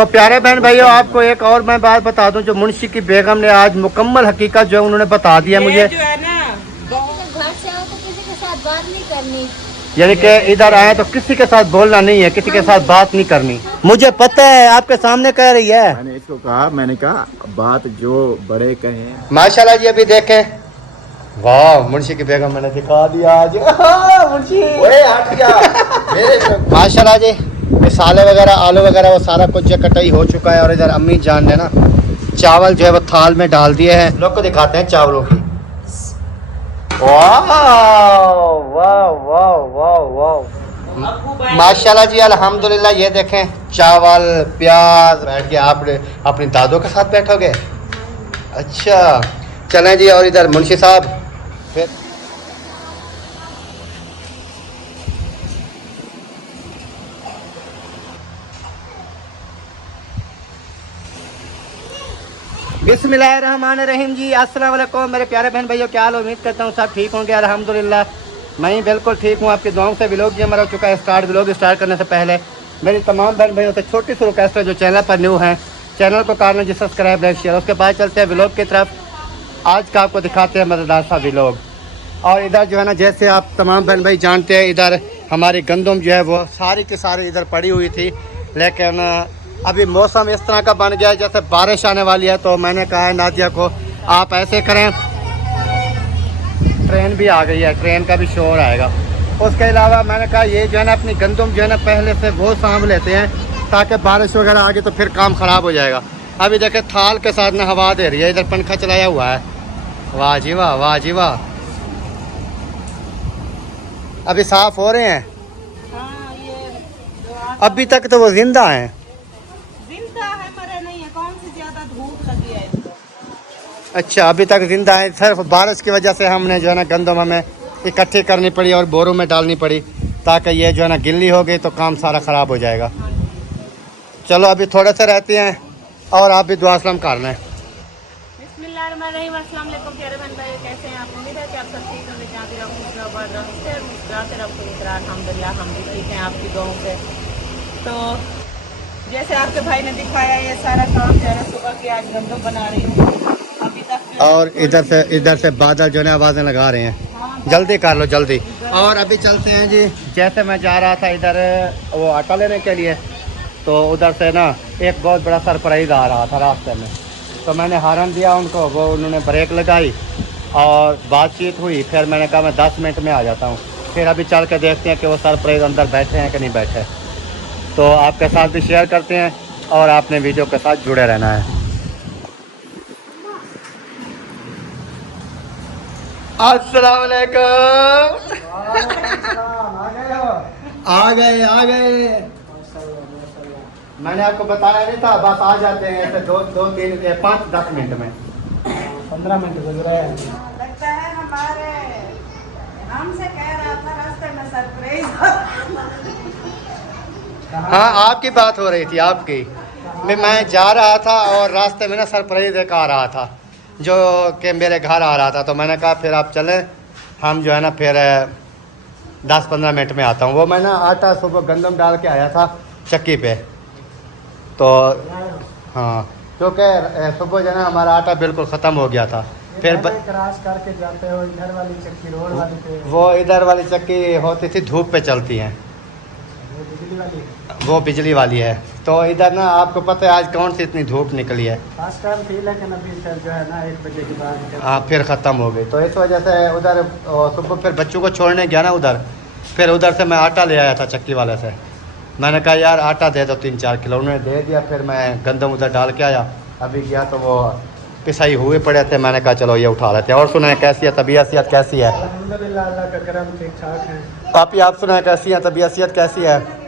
तो प्यारे बहन भाइयों, आपको एक और मैं बात बता दूं, जो मुंशी की बेगम ने आज मुकम्मल हकीकत जो उन्होंने बता दिया मुझे। जो है ना, घर से आओ तो किसी के साथ बात नहीं करनी, यानी कि इधर आए तो किसी के साथ बोलना नहीं है, किसी के साथ बात नहीं करनी। मुझे पता है, आपके सामने कह रही है। मैंने इसको कहा, मैंने कहा बात जो बड़े कहें। माशाल्लाह जी, अभी देखें, वाह मुंशी की बेगम मैंने दिखा दिया आज। मुंशी माशाल्लाह जी, मसाले वगैरह आलू वगैरह वो सारा कुछ जो कटाई हो चुका है। और इधर अम्मी जान ने ना चावल जो है वो थाल में डाल दिए हैं। लोग को दिखाते हैं चावलों की। वाह वाह वाह वाह वाह, माशाल्लाह जी अल्हम्दुलिल्लाह। ये देखें चावल प्याज। बैठ के आप अपनी दादों के साथ बैठोगे? अच्छा चलें जी। और इधर मुंशी साहब फिर बिस्मिल्लाहिर्रहमानिर्रहीम जी। अस्सलाम वालेकुम मेरे प्यारे बहन भाइयों, क्या हाल? उम्मीद करता हूँ सब ठीक होंगे अल्हम्दुलिल्लाह। मैं ही बिल्कुल ठीक हूँ। आपकी दुआओं से व्लॉग जी हमारा हो चुका है स्टार्ट। व्लॉग स्टार्ट करने से पहले मेरी तमाम बहन भाइयों से छोटी सी रिक्वेस्ट है, जो चैनल पर न्यू हैं चैनल को करना जी सब्सक्राइब, लाइक, शेयर। उसके बाद चलते हैं व्लॉग की तरफ। आज का आपको दिखाते हैं मज़ेदार सा व्लॉग। और इधर जो है ना, जैसे आप तमाम बहन भाई जानते हैं, इधर हमारी गंदम जो है वो सारी की सारी इधर पड़ी हुई थी। लेकिन अभी मौसम इस तरह का बन गया है जैसे बारिश आने वाली है। तो मैंने कहा है नादिया को, आप ऐसे करें, ट्रेन भी आ गई है, ट्रेन का भी शोर आएगा। उसके अलावा मैंने कहा ये जो है ना, अपनी गंदम जो है ना पहले से वो साँभ लेते हैं, ताकि बारिश वगैरह आ गई तो फिर काम ख़राब हो जाएगा। अभी देखे थाल के साथ ना हवा दे रही है, इधर पंखा चलाया हुआ है। वाह जी वाह, वाह जी वाह। अभी साफ हो रहे हैं। हाँ, ये अभी तक तो वो जिंदा हैं। जिंदा है, मरे नहीं है। कौन सी ज्यादा धूप लगी है इसको? अच्छा, अभी तक जिंदा है। सिर्फ बारिश की वजह से हमने जो है ना गंदम हमें इकट्ठी करनी पड़ी और बोरों में डालनी पड़ी, ताकि ये जो है ना गिल्ली हो गई तो काम सारा ख़राब हो जाएगा। चलो अभी थोड़े से रहते हैं और आप भी दुआ सलाम कर लें। बिस्मिल्लाहिर्रहमानिर्रहीम। अस्सलाम वालेकुम प्यारे बहन भाई, कैसे हैं आप? उम्मीद है कि आप सब ठीक होंगे। जहाँ भी रहो मुस्कुराते रहो। अल्हम्दुलिल्लाह हम भी ठीक हैं आपकी दुआओं से। तो जैसे आपके भाई ने दिखाया, ये सारा काम जो है सुबह की आज गंदम बना रही हूँ अभी तक। और इधर से बादल जो है आवाज़ें लगा रहे हैं। जल्दी कर लो जल्दी। और अभी चलते हैं जी। जैसे मैं जा रहा था इधर वो आटा लेने के लिए, तो उधर से ना एक बहुत बड़ा सरप्राइज़ आ रहा था रास्ते में। तो मैंने हॉर्न दिया उनको, वो उन्होंने ब्रेक लगाई और बातचीत हुई। फिर मैंने कहा मैं 10 मिनट में आ जाता हूँ। फिर अभी चल के देखते हैं कि वो सरप्राइज़ अंदर बैठे हैं कि नहीं बैठे। तो आपके साथ भी शेयर करते हैं और आपने वीडियो के साथ जुड़े रहना है। अस्सलाम वालेकुम। आ गए। मैंने आपको बताया नहीं था, बस आ जाते हैं ऐसे 5-10 मिनट में। 15 मिनट गुजरे हैं। लगता है हमारे हमसे कह रहा था रास्ते में सरप्राइज। हाँ, आपकी बात हो रही थी, आपकी। मैं जा रहा था और रास्ते में ना सरप्राइज एक आ रहा था जो कि मेरे घर आ रहा था। तो मैंने कहा फिर आप चलें, हम जो है ना फिर 10-15 मिनट में आता हूँ। वो मैं ना आटा सुबह गंदम डाल के आया था चक्की पे। तो हाँ, क्योंकि सुबह जो है ना हमारा आटा बिल्कुल ख़त्म हो गया था। फिर क्रॉस करके जाते हो इधर वाली चक्की, रोड वाली पे। वो इधर वाली चक्की होती थी धूप पे चलती हैं, वो बिजली वाली। वो बिजली वाली है। तो इधर ना आपको पता है आज कौन सी इतनी धूप निकली है। फास्ट टाइम थी, लेकिन अभी फिर जो है ना 1 बजे के बाद हाँ, फिर ख़त्म हो गई। तो इस वजह से उधर सुबह फिर बच्चों को छोड़ने गया ना उधर। फिर उधर से मैं आटा ले आया था चक्की वाले से। मैंने कहा यार आटा दे दो 3-4 किलो, उन्होंने दे दिया। फिर मैं गंदम उधर डाल के आया। अभी गया तो वो पिसाई हुए पड़े थे। मैंने कहा चलो ये उठा लेते हैं। और सुनाए कैसी है तबीयत कैसी है? अल्हम्दुलिल्लाह, अल्लाह का करम, ठीक ठाक है। आप सुनाए कैसी है तबीयत कैसी है?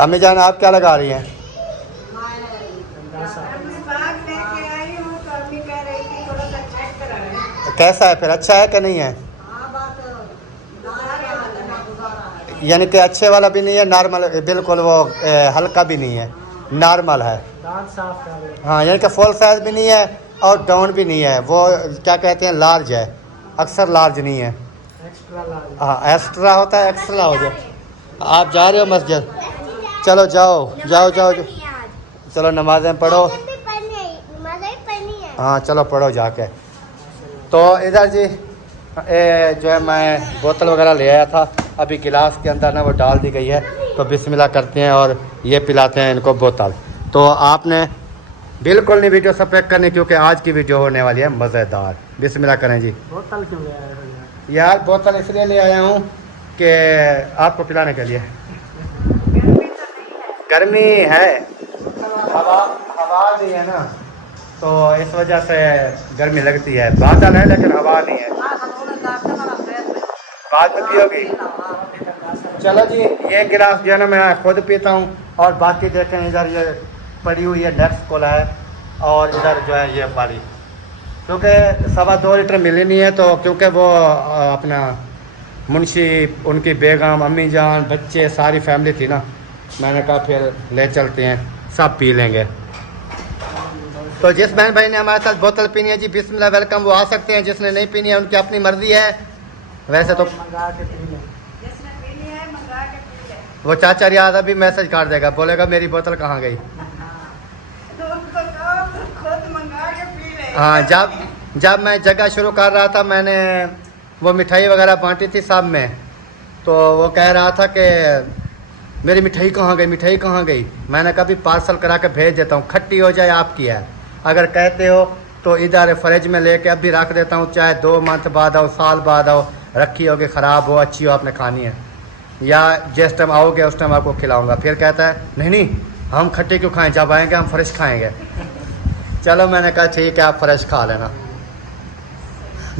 अम्मी जान आप क्या लगा रही हैं? कैसा है फिर, अच्छा है कि नहीं है? यानी कि अच्छे वाला भी नहीं है, नॉर्मल बिल्कुल वो हल्का भी नहीं है, नॉर्मल है। दांत साफ कर रहे हैं। हाँ, यानी कि फुल साइज भी नहीं है और डाउन भी नहीं है। वो क्या कहते हैं, लार्ज है। अक्सर लार्ज नहीं है, एक्स्ट्रा लार्ज। हाँ एक्स्ट्रा होता है, एक्स्ट्रा हो जाए। आप जा रहे हो मस्जिद? चलो जाओ जाओ जाओ, चलो नमाजें पढ़ो। हाँ चलो पढ़ो जाके। तो इधर जी जो है मैं बोतल वगैरह ले आया था, अभी गिलास के अंदर ना वो डाल दी गई है, तो बिस्मिल्लाह करते हैं और ये पिलाते हैं इनको बोतल। तो आपने बिल्कुल नहीं वीडियो सब्सक्राइब करनी, क्योंकि आज की वीडियो होने वाली है मज़ेदार। बिस्मिल्लाह करें जी। बोतल क्यों ले आए हो यार बोतल इसलिए ले आया हूँ कि आपको पिलाने के लिए। गर्मी है, हवा हवा नहीं है ना, तो इस वजह से गर्मी लगती है। बादल है लेकिन हवा नहीं है। बाद में पियोगी? चलो जी, ये गिलास जो है ना मैं खुद पीता हूँ, और बाकी देखें इधर ये पड़ी हुई है नेक्स्ट कोला है, और इधर जो है ये पानी, क्योंकि 2.25 लीटर मिली नहीं है। तो क्योंकि वो अपना मुंशी, उनकी बेगम, अम्मी जान, बच्चे, सारी फैमिली थी ना, मैंने कहा फिर ले चलते हैं, सब पी लेंगे। तो जिस बहन भाई ने हमारे साथ बोतल पीनी है जी, बिस्मिल्लाह वेलकम, वो आ सकते हैं। जिसने नहीं पीनी है उनकी अपनी मर्जी है। वैसे तो मंगा के पी ले। वो चाचा रियाज अभी मैसेज काट देगा, बोलेगा मेरी बोतल कहाँ गई। हाँ, जब मैं जगह शुरू कर रहा था, मैंने वो मिठाई वगैरह बांटी थी सब में, तो वो कह रहा था कि मेरी मिठाई कहाँ गई, मिठाई कहाँ गई। मैंने कहा भी पार्सल करा के भेज देता हूँ, खट्टी हो जाए आपकी है, अगर कहते हो तो इधर फ्रिज में लेके अभी रख देता हूँ, चाहे 2 मंथ बाद आओ, साल बाद आओ, रखी होगी, ख़राब हो, अच्छी हो, आपने खानी है, या जिस टाइम आओगे उस टाइम आपको खिलाऊंगा। फिर कहता है नहीं नहीं हम खट्टी क्यों खाएं, जब आएंगे हम फ्रेश खाएंगे। चलो मैंने कहा ठीक है, आप फ्रेश खा लेना।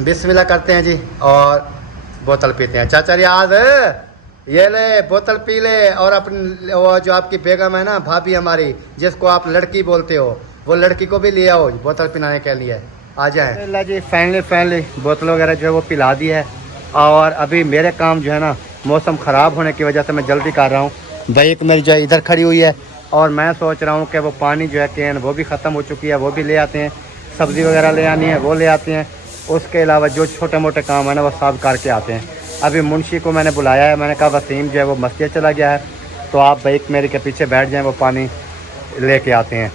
बिस्मिल्लाह करते हैं जी और बोतल पीते हैं। चाचा रियाज ये ले बोतल पी ले, और अपनी वो जो आपकी बेगम है ना, भाभी हमारी, जिसको आप लड़की बोलते हो, वो लड़की को भी ले आओ बोतल पिलाने के लिए, आ जाए। अल्लाह जी, फाइनली बोतल वगैरह जो है वो पिला दी है। और अभी मेरे काम जो है ना, मौसम ख़राब होने की वजह से मैं जल्दी कर रहा हूँ। बाइक मेरी जो है इधर खड़ी हुई है, और मैं सोच रहा हूँ कि वो पानी जो है कैन वो भी ख़त्म हो चुकी है, वो भी ले आते हैं, सब्ज़ी वगैरह ले आनी है वो ले आते हैं। उसके अलावा जो छोटे मोटे काम है ना वो सब करके आते हैं। अभी मुंशी को मैंने बुलाया है, मैंने कहा वसीम जो है वो मस्जिद चला गया है, तो आप बाइक मेरे के पीछे बैठ जाएं, वो पानी लेके आते हैं।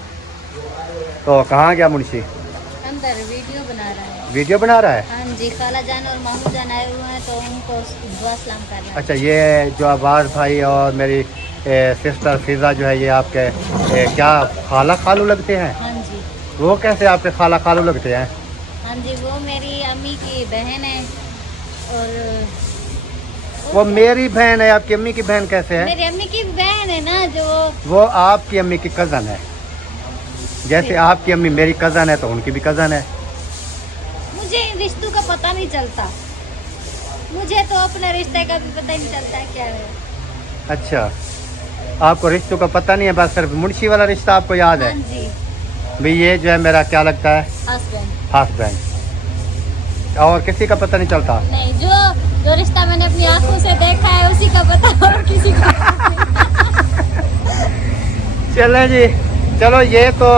तो कहाँ गया मुंशी? अंदर वीडियो बना रहा है। वीडियो बना रहा है? हाँ जी, खाला जान और मामू जान आए हुए हैं, तो उनको दुआ सलाम कर रहा है। अच्छा, ये जो आवाज़ भाई और मेरी सिस्टर फिज़ा जो है, ये आपके क्या खाला खालू लगते हैं? हाँ जी। वो कैसे आपके खाला खालू लगते हैं? हाँ जी, वो मेरी अम्मी की बहन है। और वो मेरी बहन है, आपकी अम्मी की बहन कैसे है? मेरी अम्मी की बहन है ना, जो वो आपकी अम्मी की कज़न है। जैसे आपकी अम्मी मेरी कज़न है, तो उनकी भी कज़न है। मुझे इन रिश्तों का पता नहीं चलता, मुझे तो अपने रिश्ते का भी पता नहीं चलता है क्या है। अच्छा, आपको रिश्तों का पता नहीं है, बस सिर्फ मुंशी वाला रिश्ता आपको याद है? हाँ जी। भाई ये जो है मेरा क्या लगता है, हस्बैंड। हस्बैंड, और किसी का पता नहीं चलता? नहीं, जो रिश्ता मैंने अपनी आंखों से देखा है उसी का पता, और किसी का चलें जी, चलो ये तो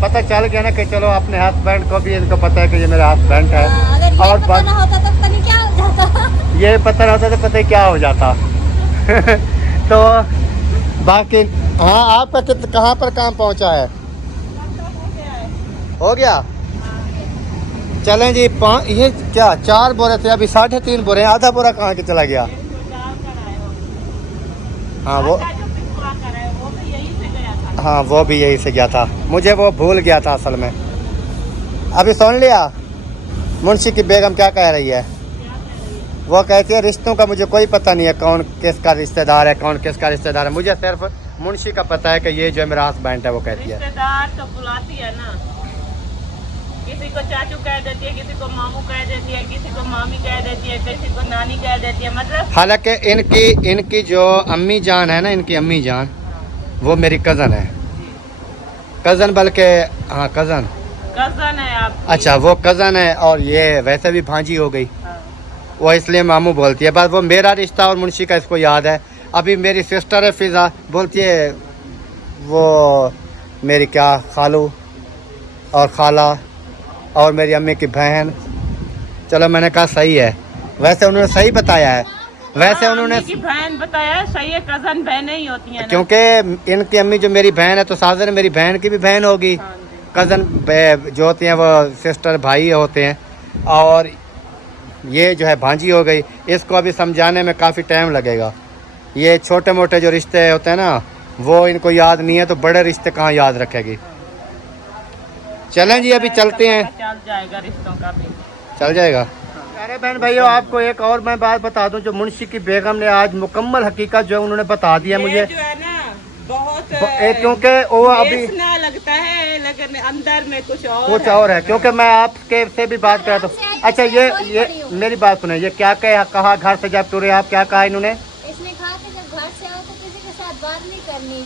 पता चल गया ना कि चलो अपने हस्बैंड को भी इनको पता है कि ये मेरा हस्बैंड है। अगर ये और पता ना होता तो पता नहीं क्या हो जाता। ये पता ना होता तो पता ही क्या हो जाता। तो बाकी हाँ, आपका कहाँ पर काम पहुँचा है? हो गया? चलें जी, ये क्या 4 बोरे थे, अभी 3.5 बोरे, आधा बोरा कहाँ के चला गया? हाँ वो भी यही से गया था, मुझे वो भूल गया था असल में। अभी सुन लिया मुंशी की बेगम क्या कह रही है? वो कहती है रिश्तों का मुझे कोई पता नहीं है, कौन किसका रिश्तेदार है, कौन किसका रिश्तेदार है, मुझे सिर्फ मुंशी का पता है कि ये जो मेरा हस्बैंड है। वो कहती है रिश्तेदार तो बुलाती है ना, किसी को चाचू कह देती है, किसी को मामू कह देती है, किसी को मामी कह देती है, किसी को नानी कह देती है, मतलब। हालांकि इनकी जो अम्मी जान है ना, इनकी अम्मी जान वो मेरी कज़न है, कज़न बल्कि हाँ कज़न है आप। अच्छा, वो कज़न है, और ये वैसे भी भांजी हो गई, वो इसलिए मामू बोलती है। बस वो मेरा रिश्ता और मुंशी का इसको याद है। अभी मेरी सिस्टर है फिज़ा, बोलती है वो मेरी क्या खालू और खाला और मेरी अम्मी की बहन। चलो मैंने कहा सही है, वैसे उन्होंने सही बताया है। वैसे उन्होंने अम्मी की बहन बताया सही है, कजन बहनें ही होती हैं ना। क्योंकि इनकी अम्मी जो मेरी बहन है तो साजन मेरी बहन की भी बहन होगी, हाँ जी। कज़न जो होती हैं वो सिस्टर भाई होते हैं, और ये जो है भांजी हो गई। इसको अभी समझाने में काफ़ी टाइम लगेगा। ये छोटे मोटे जो रिश्ते होते हैं ना वो इनको याद नहीं है, तो बड़े रिश्ते कहाँ याद रखेगी। चलें जी अभी चलते हैं, चल जाएगा रिश्तों का भी। चल जाएगा। अरे बहन भाइयों, आपको एक और मैं बात बता दूं, जो मुंशी की बेगम ने आज मुकम्मल हकीकत जो है उन्होंने बता दिया मुझे। ये जो है ना बहुत क्योंकि वो अभी ना लगता है लेकिन अंदर में कुछ और है। क्योंकि मैं आपके से भी बात कर रहा था। अच्छा ये मेरी बात सुने, ये क्या कहा घर से जब टूरे आप, क्या कहा इन्होंने? इसने कहा कि जब घर से आओ तो किसी के साथ बात नहीं करनी।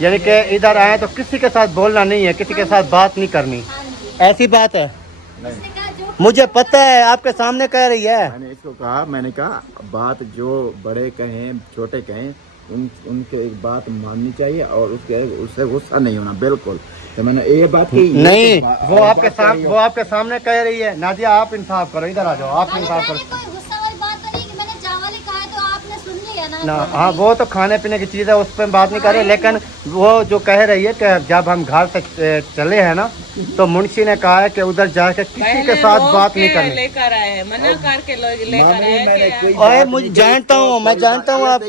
यानी कि इधर आए तो किसी के साथ बोलना नहीं है, किसी के साथ बात नहीं करनी, हाँ जी। ऐसी बात है? इसने कहा जो मुझे पता है, आपके सामने कह रही है। मैंने इसको कहा, मैंने कहा बात जो बड़े कहें छोटे कहें उनके एक बात माननी चाहिए और उससे गुस्सा नहीं होना बिल्कुल। तो मैंने ये बात की नहीं, तो वो आपके सामने कह रही है। नादिया आप इंसाफ करो, इधर आ जाओ, आप इंसाफ मैंने करो कोई गुस्सा वाली बात तो नहीं कि मैंने चावल ही कहा है तो आपने सुन लिया ना। ना। हाँ, वो तो खाने पीने की चीज़ है, उस पर बात नहीं कर रहे, लेकिन वो जो कह रही है कि जब हम घर से चले हैं ना तो मुंशी ने कहा है कि उधर जाके किसी के साथ बात नहीं करनी। लेकर आए, मना करके लेकर आए। ओए मुझे जानता हूँ, मैं जानता हूँ आप।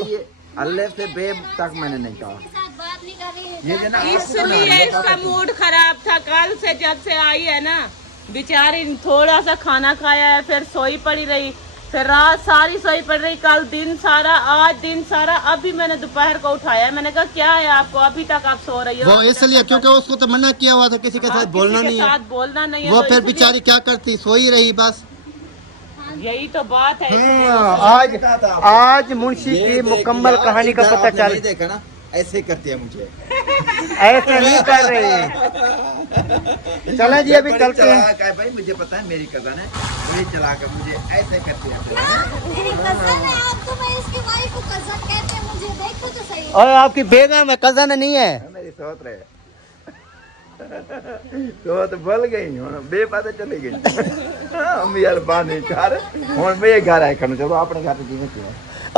अल्लाह से बे तक मैंने नहीं कहा। के साथ बात नहीं कर रही है। ये जो ना इसलिए इसका मूड खराब था। कल से जब से आई है ना बेचारी, थोड़ा सा खाना खाया है, फिर सोई पड़ी रही, फिर रात सारी सोई पड़ रही, कल दिन सारा, आज दिन सारा। अभी मैंने दोपहर को उठाया, मैंने कहा क्या है आपको, अभी तक आप सो रही हो? वो इसलिए क्योंकि उसको तो मना किया हुआ था किसी के साथ बोलना नहीं है। साथ बोलना नहीं है वो तो फिर इसलिए- बेचारी क्या करती, सोई रही बस। यही तो बात है। आज मुंशी की मुकम्मल कहानी का पता चल। देखा ना, ऐसे करती है मुझे, ऐसे नहीं कर रही। चलें जी अभी चलते हैं। भाई मुझे पता है मेरी कजन है, वही चला कर मुझे ऐसे करती है। मेरी कजन है आप, तो मैं इसकी वाइफ को कजन कहते हैं। मुझे देखो तो सही। और आपकी बेगम है, कजन नहीं है। मेरी सोच रहे तो बोल गई हूँ, बेपता चली गई। हम यार बात नहीं कर और मैं घर आए खड़े, चलो अपने घर की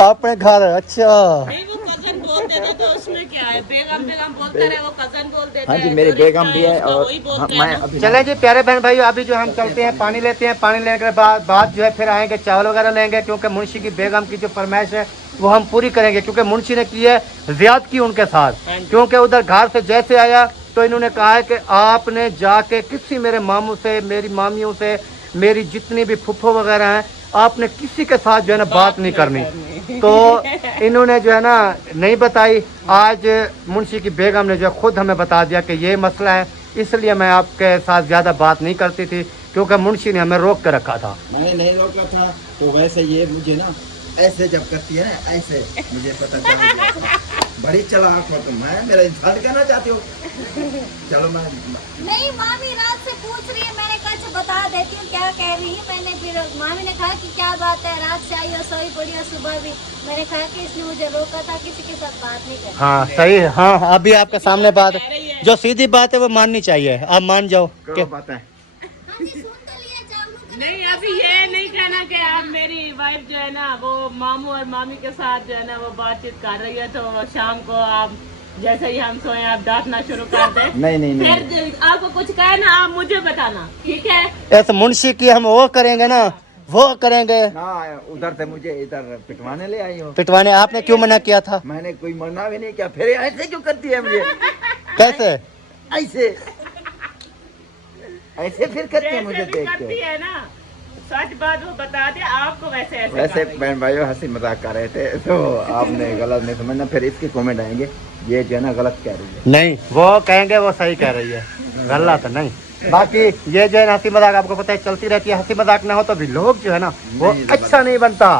अपने घर। अच्छा नहीं, वो कजन बोल देते तो उसमें क्या है, बेगम बेगम बोलते रहे, वो कजन बोल देते हाँ जी, हैं, मेरी जो बेगम रिश्ता भी है उसका और वही बोलते मैं हैं ना। अभी चले जी प्यारे बहन भाई, अभी जो हम चलते हैं, पानी लेते हैं। पानी लेने के बाद जो है फिर आएंगे, चावल वगैरह लेंगे, क्योंकि मुंशी की बेगम की जो फरमाइश है वो हम पूरी करेंगे। क्योंकि मुंशी ने की है ज्यादती उनके साथ, क्योंकि उधर घर से जैसे आया तो इन्होंने कहा है कि आपने जाके किसी मेरे मामू से, मेरी मामियों से, मेरी जितनी भी फुफ्फो वगैरह हैं, आपने किसी के साथ जो है ना बात नहीं करनी। तो इन्होंने जो है ना नहीं बताई। आज मुंशी की बेगम ने जो है खुद हमें बता दिया कि ये मसला है, इसलिए मैं आपके साथ ज़्यादा बात नहीं करती थी, क्योंकि मुंशी ने हमें रोक के रखा था। मैंने नहीं रोका था। तो वैसे ये मुझे ना ऐसे जब करती है ना, ऐसे मुझे पता चल गया। बड़ी चालाक हो तुम, मैं मेरा इंसान करना चाहती हो। चलो मैं नहीं, मामी रात से पूछ रही है, मैंने कहा अच्छा बता देती हूँ क्या कह रही है। मैंने फिर मामी ने कहा कि क्या बात है, रात से आई और सोई पड़ी और सुबह भी। मैंने कहा कि इसने मुझे रोका था, किसी के साथ बात नहीं करनी। हाँ सही है। हाँ अभी आपके सामने बात है, जो सीधी बात है वो माननी चाहिए। आप मान जाओ करो बातें। हाँ जी, सुन तो लिया चावलों का। नहीं, अभी ये नहीं कहना कि आप मेरी वाइफ जो है ना वो मामू और मामी के साथ जो है ना वो बातचीत कर रही है, तो शाम को आप जैसे ही हम सोए आप डांटना शुरू कर दें। नहीं फिर आपको कुछ कहे ना आप मुझे बताना, ठीक है? ऐसे मुंशी की हम वो करेंगे ना, वो करेंगे ना, उधर से मुझे इधर पिटवाने ले आई हो। पिटवाने। आपने क्यों मना किया था? मैंने कोई मना भी नहीं किया, फिर ऐसे क्यों करती है मुझे? कैसे? ऐसे ऐसे फिर करती है मुझे जैसे भी देख करती के। है ना, सच बात वो बता दे, आपको वैसे ऐसे वैसे कर रही है। बहन भाइयों हंसी मजाक कर रहे थे, तो आपने गलत नहीं समझना। फिर इसके कमेंट आएंगे ये जो है ना गलत कह रही है। नहीं, वो कहेंगे वो सही कह रही है, गलत नहीं। बाकी ये जो है ना हंसी मजाक आपको पता है चलती रहती है। हंसी मजाक ना हो तो भी लोग जो है ना वो अच्छा नहीं बनता।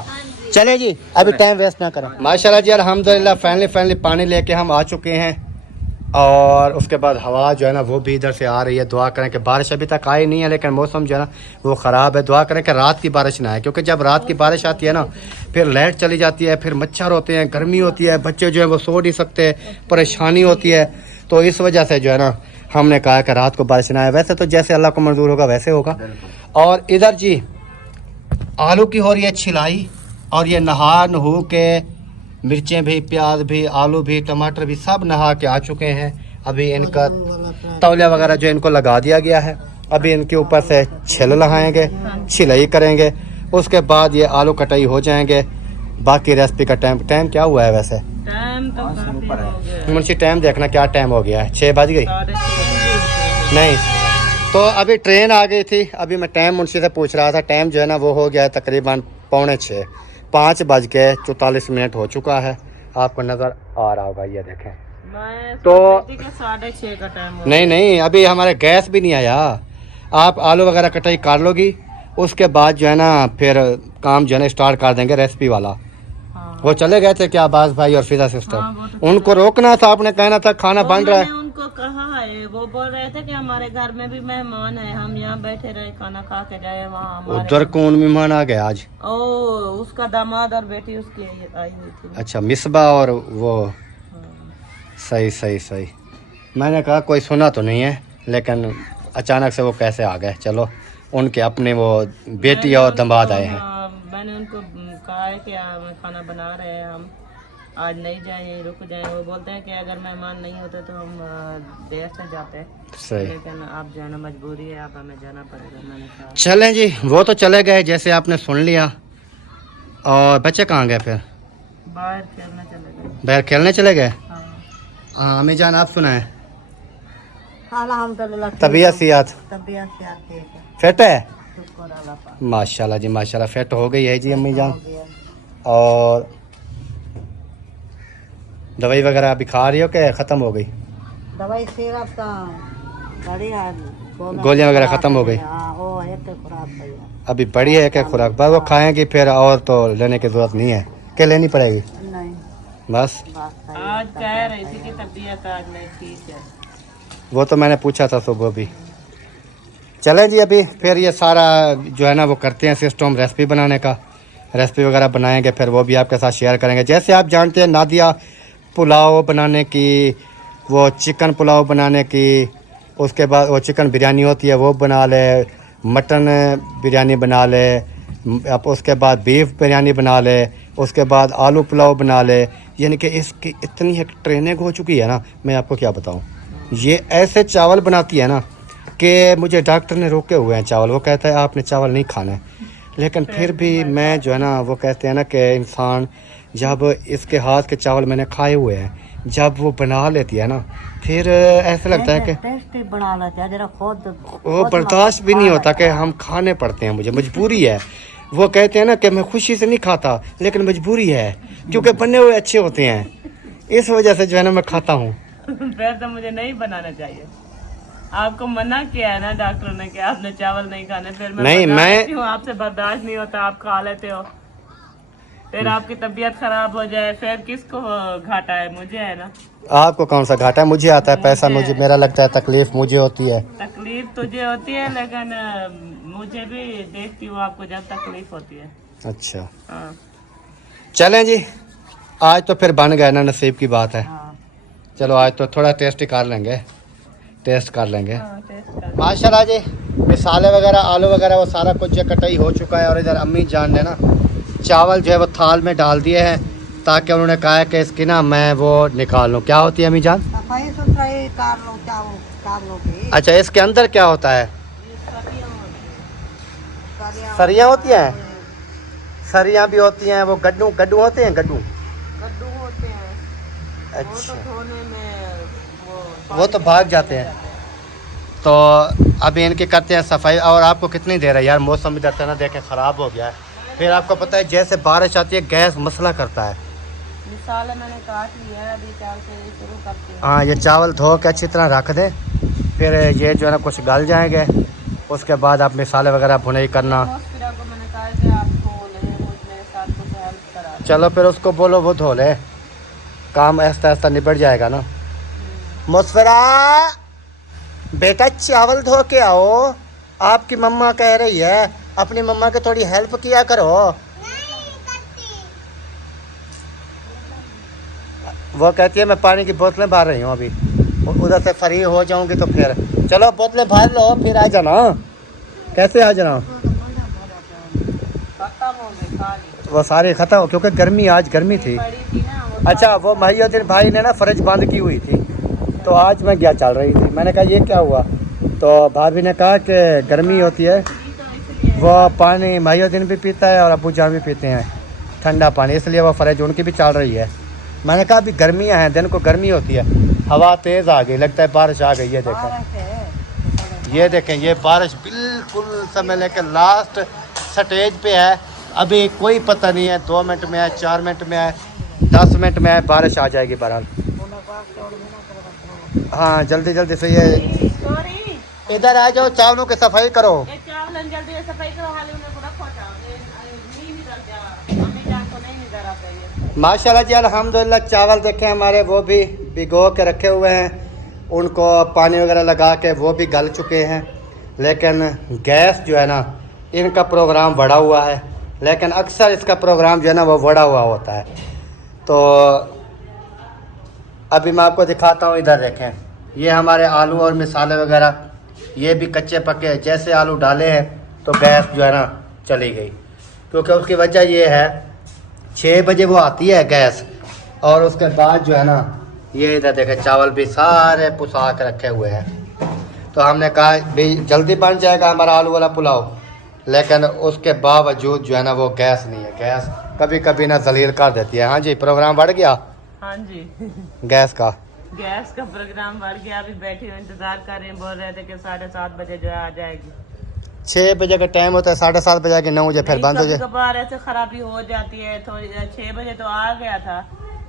चले जी अभी टाइम वेस्ट ना करें। माशाल्लाह जी अल्हम्दुलिल्लाह फाइनली पानी लेके हम आ चुके हैं, और उसके बाद हवा जो है ना वो भी इधर से आ रही है। दुआ करें कि बारिश अभी तक आई नहीं है, लेकिन मौसम जो है ना वो ख़राब है। दुआ करें कि रात की बारिश ना आए, क्योंकि जब रात की बारिश आती है ना फिर लाइट चली जाती है, फिर मच्छर होते हैं, गर्मी होती है, बच्चे जो है वो सो नहीं सकते, परेशानी होती है। तो इस वजह से जो है ना हमने कहा कि रात को बारिश ना आए। वैसे तो जैसे अल्लाह को मंजूर होगा वैसे होगा। और इधर जी आलू की हो रही है छिलाई, और ये नहा नहू के मिर्चें भी, प्याज भी, आलू भी, टमाटर भी सब नहा के आ चुके हैं। अभी इनका तौलिया वगैरह जो इनको लगा दिया गया है, अभी इनके ऊपर से छिल लगाएंगे, छिलाई करेंगे। उसके बाद ये आलू कटाई हो जाएंगे। बाकी रेसिपी का टाइम क्या हुआ है वैसे? टाइम तो काफी हो गया। मुंशी टाइम देखना क्या टाइम हो गया है, 6 बज गई? 6:30। नहीं, तो अभी ट्रेन आ गई थी। अभी मैं टाइम मुंशी से पूछ रहा था, टाइम जो है ना वो हो गया है तकरीबन 5:45, 5:44 हो चुका है। आपको नज़र आ रहा होगा, ये देखें। मैं तो 6:30 का टाइम हो नहीं नहीं, अभी हमारे गैस भी नहीं आया। आप आलू वगैरह कटाई कर लोगी, उसके बाद जो है ना फिर काम जो है ना स्टार्ट कर देंगे रेसिपी वाला। हाँ। वो चले गए थे क्या अब्बास भाई और फिजा सिस्टर? हाँ, वो तो उनको रोकना था, आपने कहना था खाना बन रहा है। मैंने उनको कहा है, वो बोल रहे थे कि हमारे घर में भी मेहमान है, हम यहाँ बैठे रहे खाना खा के जाए वहाँ हमारे। उधर कौन मेहमान आ गया आज? ओ, उसका दामाद और बेटी उसकी आई हुई थी। अच्छा, मिसबा और वो। सही सही सही। मैंने कहा कोई सुना तो नहीं है, लेकिन अचानक से वो कैसे आ गए। चलो, उनके अपने वो बेटी और दमाद आए हैं। मैंने उनको कहा है कि खाना बना रहे हैं, हम आज नहीं जाएं, रुक जाएं। वो बोलते हैं कि अगर मेहमान नहीं होते तो हम देर से जाते हैं, सही। लेकिन आप जाना मजबूरी है, आप हमें जाना पड़ेगा। मैंने कहा चलें जी, वो तो चले गए जैसे आपने सुन लिया। और बच्चे कहाँ गए फिर? बाहर खेलने चले गए। बाहर खेलने चले गए? हाँ। हाँ, अम्मी जान आप सुनाएं। अल्हम्दुलिल्लाह तबीयत सियात तबीयत से आती है, फिट है? शुक्र अल्लाह का। माशाल्लाह जी माशाल्लाह, फिट हो गई है जी अम्मी जान। और दवाई वगैरह अभी खा रही हो कि ख़त्म हो गई? दवाई सिरप तो बड़ी है, गोलियां वगैरह ख़त्म हो गई? हाँ, वो एक खुराक है। अभी बड़ी है क्या खुराक? बस वो खाएंगी फिर, और तो लेने की ज़रूरत नहीं है। क्या लेनी पड़ेगी? नहीं, बस बात है। आज कह रही थी कि तबीयत आज नहीं ठीक है। वो तो मैंने पूछा था सुबह भी। चलें जी, अभी फिर ये सारा जो है ना वो करते हैं सिस्टम रेसिपी बनाने का। रेसिपी वगैरह बनाएंगे, फिर वो भी आपके साथ शेयर करेंगे। जैसे आप जानते हैं नादिया पुलाव बनाने की, वो चिकन पुलाव बनाने की, उसके बाद वो चिकन बिरयानी होती है वो बना ले, मटन बिरयानी बना ले, आप उसके बाद बीफ बिरयानी बना ले, उसके बाद आलू पुलाव बना ले। यानी कि इसकी इतनी एक ट्रेनिंग हो चुकी है ना, मैं आपको क्या बताऊं। ये ऐसे चावल बनाती है ना कि मुझे डॉक्टर ने रोके हुए हैं चावल। वो कहता है आपने चावल नहीं खाना है, लेकिन फिर भी मैं जो है ना, वो कहते हैं ना कि इंसान जब इसके हाथ के चावल मैंने खाए हुए हैं, जब वो बना लेती है ना, फिर ऐसा लगता है कि टेस्टी बना लेते हैं जरा खुद। वो बर्दाश्त भी नहीं होता कि हम खाने पड़ते हैं, मुझे मजबूरी है। वो कहते हैं ना कि मैं खुशी से नहीं खाता, लेकिन मजबूरी है, क्योंकि बने हुए अच्छे होते हैं, इस वजह से जो है ना मैं खाता हूँ। फिर तो मुझे नहीं बनाना चाहिए। आपको मना किया है ना डॉक्टर ने कि आपने चावल नहीं खाने, फिर नहीं, बता मैं- देती हूँ, आपसे बर्दाश्त नहीं होता, आप खा लेते हो, फिर आपकी तबीयत खराब हो जाए, फिर किसको घाटा है? मुझे है ना। आपको कौन सा घाटा है? मुझे आता है पैसा, मुझे मेरा लगता है तकलीफ मुझे होती है। तकलीफ तुझे होती है, लेकिन मुझे भी देखती हूँ आपको जब तकलीफ होती है। अच्छा, हाँ। चलें जी, आज तो फिर बन गए ना, नसीब की बात है। चलो आज तो थोड़ा टेस्ट ही कर लेंगे, टेस्ट कर लेंगे। हाँ, टेस्ट कर। माशाल्लाह जी, मिसाले वगैरह आलू वगैरह वो सारा कुछ जो कटाई हो चुका है। और इधर अम्मी जान ने ना चावल जो है वो थाल में डाल दिए हैं, ताकि उन्होंने कहा है कि इसकी ना मैं वो निकाल लूँ। क्या होती है अम्मी जान? सफाई सुथराई कर लो, चावल लोगे। अच्छा, इसके अंदर क्या होता है? सरियाँ होती हैं, सरियाँ भी होती हैं, वो गड्ढू गड्ढू होते हैं, गड्ढू। कद्दू होते हैं, वो अच्छा, तो धोने में वो तो भाग जाते हैं। तो अभी इनकी करते हैं सफाई। और आपको कितनी देर है यार, मौसम इधर से ना देखे ख़राब हो गया है। फिर आपको पता है जैसे बारिश आती है गैस मसला करता है। मिसाल मैंने काट लिया है, अभी चावल से शुरू करती हूँ। हाँ, ये चावल धो के अच्छी तरह रख दें, फिर ये जो है ना कुछ गल जाएंगे। उसके बाद आप मिसाले वगैरह भुनाई करना। फिर आपको मैंने कहा कि आपको मेरे साथ कुछ हेल्प करा। चलो फिर उसको बोलो वो धो ले, काम ऐसा ऐसा निपट जाएगा ना। मुस्फरा बेटा चावल धो के आओ, आपकी मम्मा कह रही है, अपनी मम्मा के थोड़ी हेल्प किया करो। वो कहती है मैं पानी की बोतलें भर रही हूँ, अभी उधर से फ्री हो जाऊंगी तो फिर चलो बोतलें भर लो, फिर आ जाना। कैसे आ जाना? खत्म हो गई, खा ली। वो सारे ख़त्म, क्योंकि गर्मी आज गर्मी थी। पड़ी थी ना वो अच्छा, वो महिउद्दीन भाई ने ना फ्रिज बंद की हुई थी, तो आज मैं गया चल रही थी, मैंने कहा ये क्या हुआ, तो भाभी ने कहा कि गर्मी होती है, तो इसलिए वो पानी महिउद्दीन भी पीता है और अबू जान भी पीते हैं ठंडा पानी, इसलिए वो फ्रिज उनकी भी चल रही है। मैंने कहा अभी गर्मियाँ हैं, दिन को गर्मी होती है, हवा तेज़ आ गई, लगता है बारिश आ गई। ये देखें, ये देखें, ये बारिश बिल्कुल समझ के लास्ट स्टेज पे है, अभी कोई पता नहीं है 2 मिनट में है, 4 मिनट में है, 10 मिनट में है, बारिश आ जाएगी बहरहाल। हाँ जल्दी जल्दी से ये सॉरी इधर आ जाओ, चावलों की सफाई करो। ये चावल जल्दी से सफाई करो, हाल उन्हें पूरा खोटा नहीं निकल गया, मम्मी जान को नहीं निकल आता ये। माशाल्लाह जी अल्हम्दुलिल्लाह, चावल देखें हमारे वो भी भिगो के रखे हुए हैं, उनको पानी वगैरह लगा के वो भी गल चुके हैं, लेकिन गैस जो है ना इनका प्रोग्राम बढ़ा हुआ है, लेकिन अक्सर इसका प्रोग्राम जो है ना वो बढ़ा हुआ होता है। तो अभी मैं आपको दिखाता हूँ, इधर देखें, ये हमारे आलू और मिसाले वगैरह ये भी कच्चे पके, जैसे आलू डाले हैं तो गैस जो है ना चली गई, क्योंकि उसकी वजह ये है 6 बजे वो आती है गैस, और उसके बाद जो है ना ये इधर देखें चावल भी सारे पुसा के रखे हुए हैं। तो हमने कहा भाई जल्दी बन जाएगा हमारा आलू वाला पुलाव, लेकिन उसके बावजूद जो है ना वो गैस नहीं है, गैस कभी कभी ना जलील कर देती है। हाँ जी, प्रोग्राम बढ़ गया हाँ जी गैस का। गैस का प्रोग्राम बढ़ गया, अभी बैठे हुए इंतजार कर रहे हैं, बोल रहे थे कि 7:30 बजे जो है आ जाएगी। 6 बजे का टाइम होता है, 7:30 बजे के 9 बजे फिर बंद हो जाए। कभी ऐसे खराबी हो जाती है, थोड़ी 6 बजे तो आ गया था,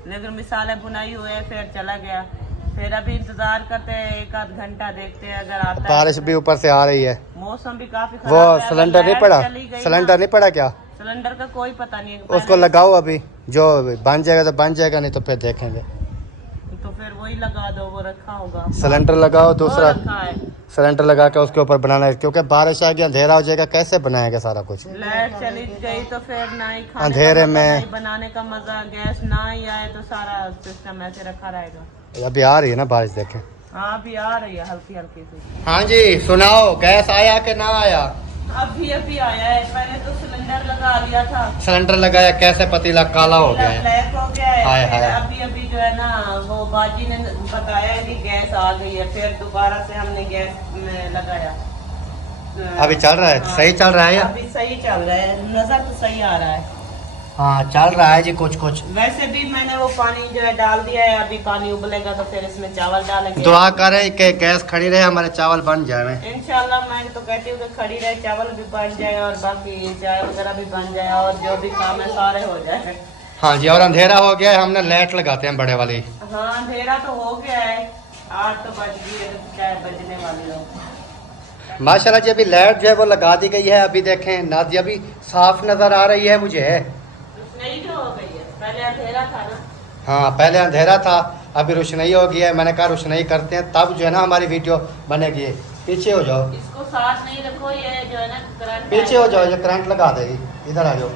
लेकिन मिसालें बुनाई हुए फिर चला गया, फिर अभी इंतजार करते हैं 1 आध घंटा, देखते हैं अगर आता है। बारिश भी ऊपर से आ रही है, मौसम भी काफी वो खराब है, सिलेंडर नहीं पड़ा, सिलेंडर नहीं पड़ा क्या? सिलेंडर का कोई पता नहीं है, उसको लगाओ अभी, जो बन जाएगा तो बन जाएगा, नहीं तो फिर देखेंगे। तो फिर वही लगा दो, वो रखा होगा, सिलेंडर लगाओ दूसरा, वो रखा है। सिलेंडर लगा के उसके ऊपर बनाना है, क्योंकि बारिश आ गई अंधेरा हो जाएगा, कैसे बनाएगा सारा कुछ। लाइट चली गई तो फिर ना ही खाने अंधेरे का मजा, में ना ही बनाने का मजा, गैस ना ही आए तो सारा सिस्टम ऐसे रखा रहेगा। अभी आ रही है ना बारिश, देखें। हाँ अभी आ रही है हल्की हल्की सी। हाँ जी सुनाओ, गैस आया कि ना आया? अभी आया है, पहले तो सिलेंडर लगा लिया था, सिलेंडर लगाया, कैसे पतीला काला हो गया है। ब्लैक हो गया है, हाय, फिर हाय। अभी जो है ना वो बाजी ने बताया कि गैस आ गई है, फिर दोबारा से हमने गैस में लगाया। अभी चल रहा है, हाँ, सही चल रहा है या? अभी सही चल रहा है, नजर तो सही आ रहा है। हाँ चल रहा है जी कुछ कुछ। वैसे भी मैंने वो पानी जो है डाल दिया है, अभी पानी उबलेगा तो फिर इसमें चावल डालेंगे। दुआ करें कि गैस खड़ी रहे, हमारे चावल बन जाए। इंशाल्लाह मैं तो कहती हूँ कि खड़ी रहे, चावल भी बन जाए और बाकी चाय वगैरह भी बन जाए और जो भी काम है सारे हो जाए। हाँ जी, और अंधेरा हो गया है, हमने लाइट लगाते हैं बड़े वाली। हाँ अंधेरा तो हो गया है, 8 तो बज गई है, तो चाय बजने वाली हो। माशाल्लाह जी अभी लाइट जो है वो लगा दी गई है, अभी देखें नादिया भी साफ नजर आ रही है मुझे। रोशनाई तो हो गई है, पहले अंधेरा था ना। हाँ पहले अंधेरा था, अभी रोशनाई हो गई है। मैंने कहा रोशनाई करते हैं तब जो है ना हमारी वीडियो बनेगी। पीछे हो जाओ, इसको साथ नहीं रखो, ये जो है ना करंट पीछे हो जाओ, ये करंट लगा देगी, इधर आ जाओ।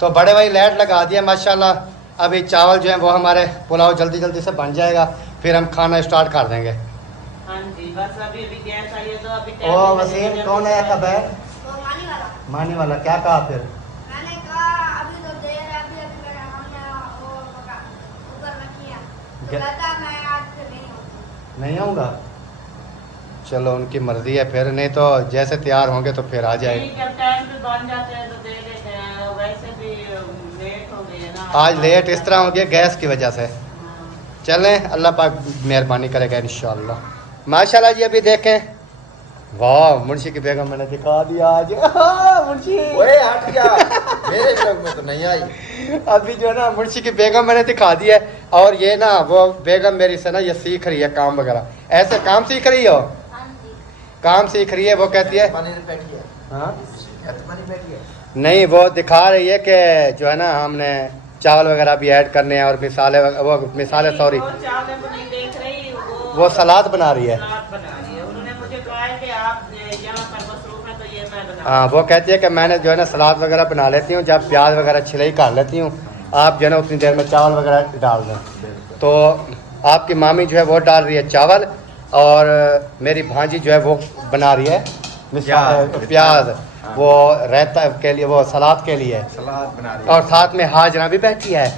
तो बड़े भाई लाइट लगा दिया माशाल्लाह। अभी चावल जो है वो हमारे पुलाव जल्दी जल्दी से बन जाएगा, फिर हम खाना स्टार्ट कर देंगे। हाँ जी बस अभी गैस आई है तो अभी ओ वसीम कौन है कब है? मानी वाला क्या कहा फिर? मैंने कहा अभी तो देर है, अभी हमने वो ऊपर रखी है, तो कहता मैं आज फिर नहीं आऊँगा। चलो उनकी मर्जी है, फिर नहीं तो जैसे तैयार होंगे तो फिर आ जाएगी। जब टाइम पे बन जाते हैं तो दे देते हैं, वैसे भी लेट हो गई है ना आज लेट इस तरह हो गया गैस की वजह से। चलें अल्लाह पाक मेहरबानी करेगा इंशाल्लाह। माशाल्लाह जी अभी देखें, वाह मुंशी की बेगम मैंने दिखा दिया आज। मुंशी ओए हट जा, मेरे ब्लॉग में तो नहीं आई। अभी जो है ना मुंशी की बेगम मैंने दिखा दी है, और ये ना वो बेगम मेरी से ना ये सीख रही है काम वगैरह। ऐसे काम सीख रही हो? हाँ जी। काम सीख रही है, वो कहती है पानी में बैठी है, हाँ पानी बैठी है। नहीं, वो दिखा रही है कि जो है ना हमने चावल वगैरह भी ऐड करने हैं, और मिसाले सॉरी वो चावल को नहीं देख रही, वो सलाद बना रही है। सलाद बना रही है। उन्होंने मुझे कहा है कि आप यहाँ पर मसरूफ है तो ये मैं बना। हाँ वो कहती है कि मैंने जो है ना सलाद वगैरह बना लेती हूँ, जब प्याज वगैरह छिलाई कर लेती हूँ, आप जो है ना उतनी देर में चावल वगैरह डाल दें। तो आपकी मामी जो है वो डाल रही है चावल, और मेरी भांजी जो है वो बना रही है प्याज। वो रहता के लिए, वो सलाद के लिए। सलाद बना रही और साथ में हाजरा भी बैठी है।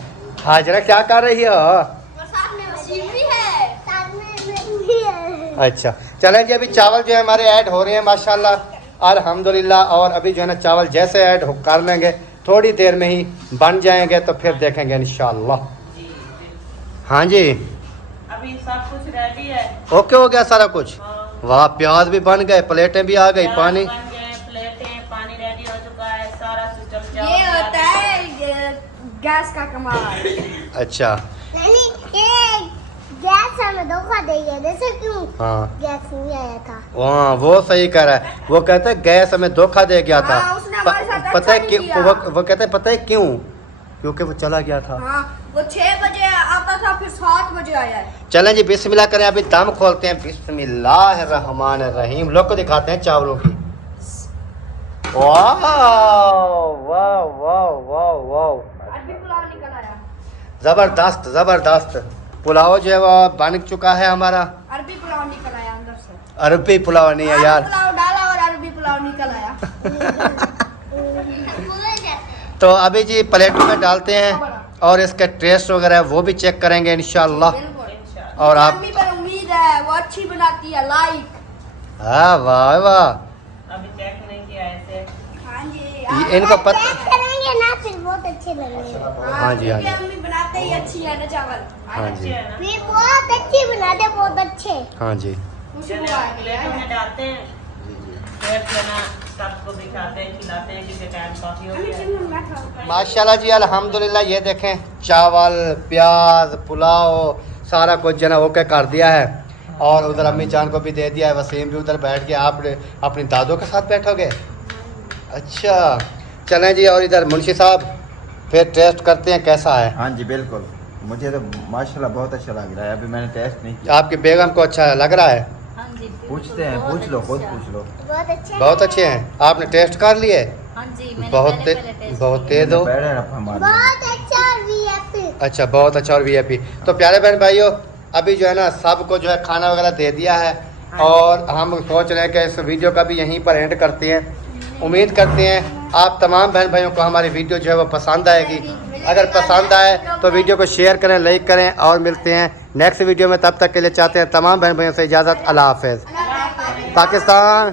हाजरा क्या कर रही हो? साथ में मशीन भी है, साथ में भी है। अच्छा चलें जी, अभी चावल जो है हमारे ऐड हो रहे हैं माशाल्लाह अल्हम्दुलिल्लाह। और अभी जो है ना चावल जैसे ऐड कर लेंगे थोड़ी देर में ही बन जाएंगे, तो फिर देखेंगे इंशाल्लाह। हाँ जी, अभी सब कुछ रेडी है। ओके हो गया सारा कुछ। हाँ। वाह, प्याज भी बन गए, प्लेटें भी आ गई, प्याज पानी। बन गए, प्लेटें, पानी रेडी हो चुका है, सारा सिस्टम। ये होता है गैस का कमाल। अच्छा गैस हमें धोखा देगी, जैसे क्यों? हाँ गैस नहीं आया था। हाँ, वो सही कह रहा है। वो कहते हैं गैस हमें धोखा दे गया था। हाँ, उसने हमारे साथ अच्छा पता है नहीं क्यों? किया। वो कहते हैं पता है क्यों? क्योंकि वो चला गया था। हाँ, वो 6 बजे आता था, फिर 7 बजे आया है। चलें जी, बिस्मिल्लाह करें, अभी दम खोलते हैं। बिस्मिल्लाहिर्रहमानिर्रहीम। लोग को दिखाते हैं चावलों की। वाह वाह वाह वाह वाह, अरबी पुलाव निकल आया। जबरदस्त जबरदस्त। पुलाव जो है वो बन चुका है हमारा। अरबी पुलाव निकल आया अंदर से। अरबी पुलाव नहीं है यार। पुलाव डाला और अरबी पुलाव निकल आया। तो अभी जी प्लेटों में डालते हैं और इसके टेस्ट वगैरह वो भी चेक करेंगे इंशाल्लाह। और आप मम्मी पर उम्मीद है वो अच्छी बनाती है, लाइक। हाँ, वाह वाह। अभी चेक नहीं किया ऐसे। हाँ जी, ये इनको पता। करेंगे ना, फिर बहुत अच्छे लगेंगे। हाँ जी, हाँ जी। मम्मी बनाते ही अच्छी है ना चावल। हाँ अच्छी जी, है ना? फिर बहुत अच्छी बनाते, बहुत अच्छे। हाँ जी। चलिए अब प्लेटों में डालते हैं, फिर जो है ना सबको दिखाते हैं, खिलाते हैं, क्योंकि टाइम काफी हो गया है। माशाल्लाह जी, अल्हम्दुलिल्लाह। ये देखें, चावल, प्याज, पुलाव सारा कुछ जो है ना ओके कर दिया है। और उधर अम्मी जान को भी दे दिया है। वसीम भी उधर बैठ के, आप अपनी दादों के साथ बैठोगे? अच्छा चलें जी। और इधर मुंशी साहब, फिर टेस्ट करते हैं कैसा है। हाँ जी बिल्कुल, मुझे तो माशाल्लाह बहुत अच्छा लग रहा है। अभी मैंने टेस्ट नहीं किया। आपकी बेगम को अच्छा लग रहा है? हाँ जी, पूछते हैं, पूछ लो, खुद पूछ लो। बहुत अच्छे। बहुत अच्छे हैं। आपने टेस्ट कर लिए? हाँ जी, मैंने बहुत पहले तेज, बहुत तेज हो। बैठे रहा हमारे। बहुत अच्छा वीआईपी। अच्छा, बहुत अच्छा। और वीआईपी। तो प्यारे बहन भाइयों, अभी जो है ना सबको जो है खाना वगैरह दे दिया है। और हम सोच रहे हैं कि इस वीडियो का भी यहीं पर एंड करते हैं। उम्मीद करते हैं आप तमाम बहन भाइयों को हमारी वीडियो जो है वो पसंद आएगी। अगर पसंद आए तो वीडियो को शेयर करें, लाइक करें। और मिलते हैं नेक्स्ट वीडियो में। तब तक के लिए चाहते हैं तमाम बहन भाइयों से इजाज़त। अल्लाह हाफ़िज़। पाकिस्तान।